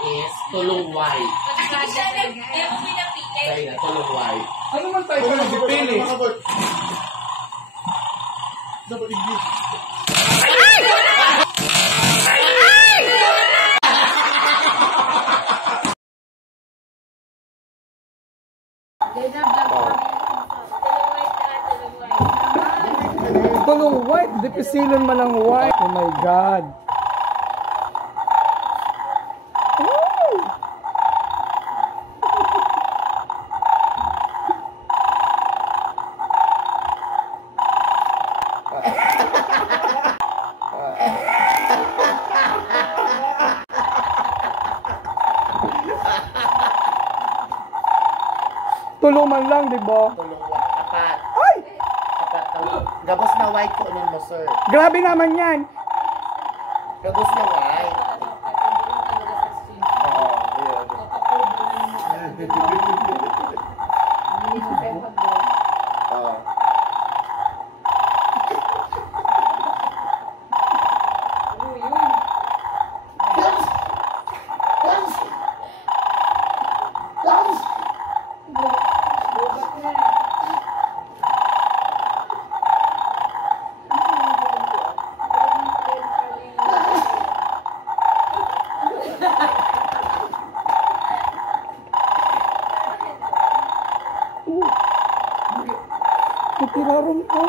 is tulong white. Dahil na, tulong white. Ano man tayo pa nagpipili? Tulong white, dipisilan man ang white. Oh my God. Tulong man lang, di ba? Tulong white. Apat. Ay! Apat na. Gabos na white ko nun mo, sir. Grabe naman yan. Gabos na white. Oo, yun. Oo. Pitiraron ko.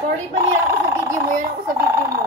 Sorry pa niya ako sa video mo. Yan ako sa video mo.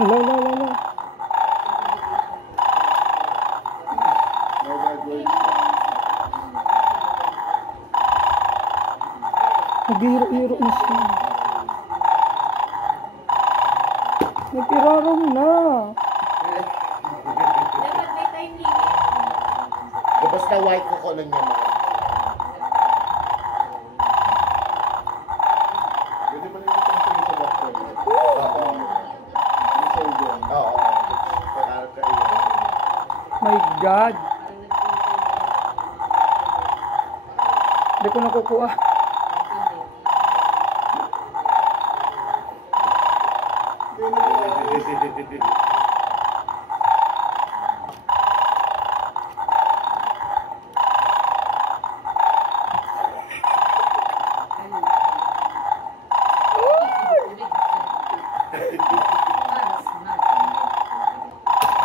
Hala. Nag-hiro-hiro na siya. Nagpirarong na. Dapat may time limit. Gabos na white ko nun niya, mga. Pwede ba nila itong sa doctor? Oo. Oo. My God. Hindi ko nakukuha.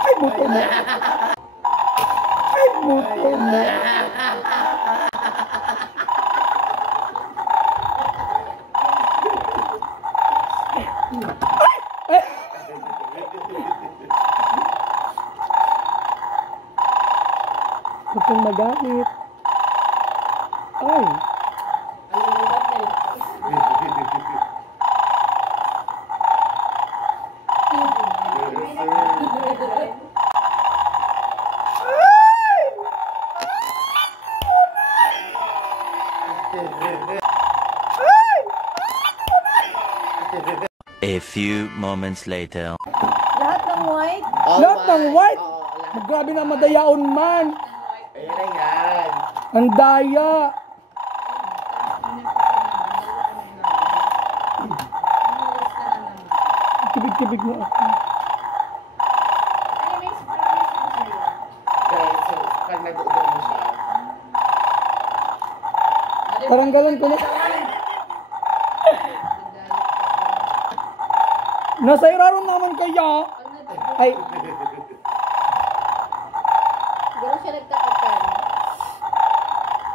Ay, buto mo. Ay, buto mo. Huwag kang magalit. Ay. A few moments later. Lahat ng white. Lahat ng white. Oo, lahat. Grabe na madayaon man. Ayun na yan. Ang daya. Kibig-kibig mo ako. Guys, so, pag nag-uudog mo siya, Taranggalan ko na. Nasa iraron naman kaya. Ay, Siguro siya nagtatakan.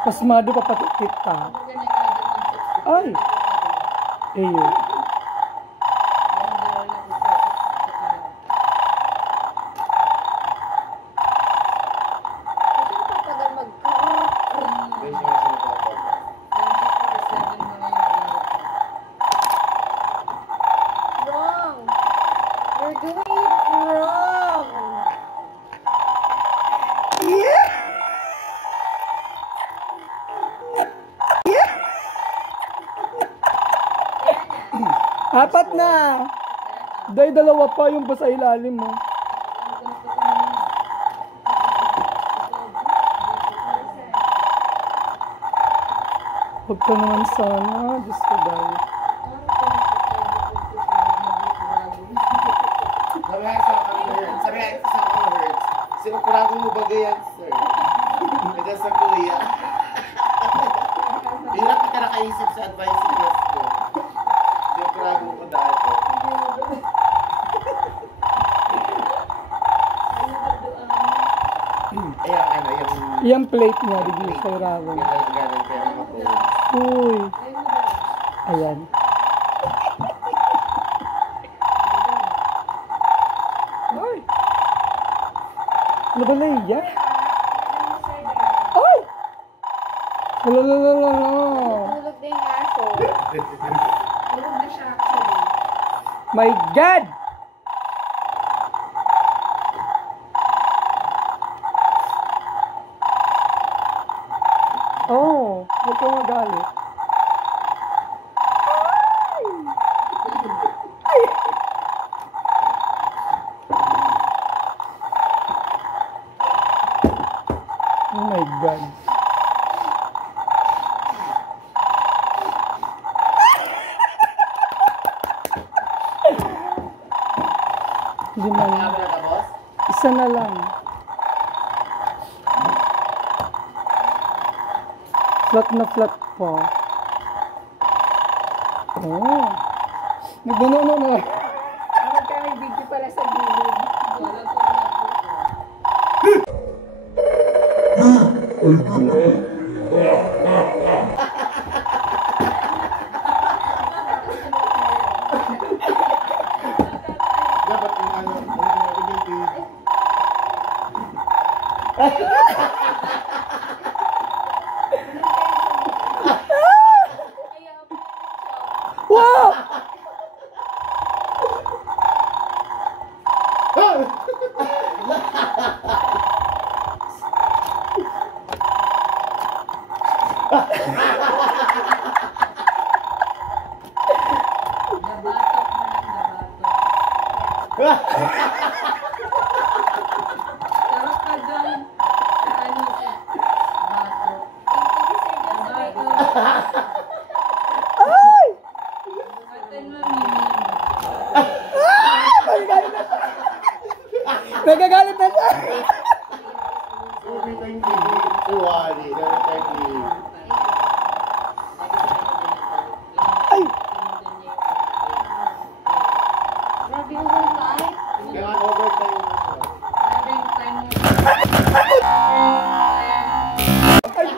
pasmado pa pati kita. Ay. Eyo. guys, yung sinipapag. Wrong. doing it wrong. Apat na. Dahil dalawa pa yung pa sa ilalim mo. Huwag ka naman sana. Diyos ko dahil. Sabi sa mga hurts. Sinupurado mo ba yan, sir? Kaya sa kuya. Hirap ka nakaisip sa advice niya ko. Sinupurado mo dati. Ayan, ano, Yung plate niya, di sa irawan. Ganun kaya makapulis. Uy. Ayan. Ay. Ano ba na yan? Ay! Lalalala. Tulog na yung aso. Tulog na siya actually. My God! Oh, huwag kang magalit. Ay! Oh my God. Hindi man. Kaya ba na, boss? Isa na lang. Flat na flat pa. Oh. Nagbuno na. Kapag ka may video pala sa gilid. Dapat yung ano, yung Wow! Ay! Nagagalit na siya. Every time you eat, tuwali. Every time you eat. Ay! Grabe yung time. Kaya overtime mo siya. Ay!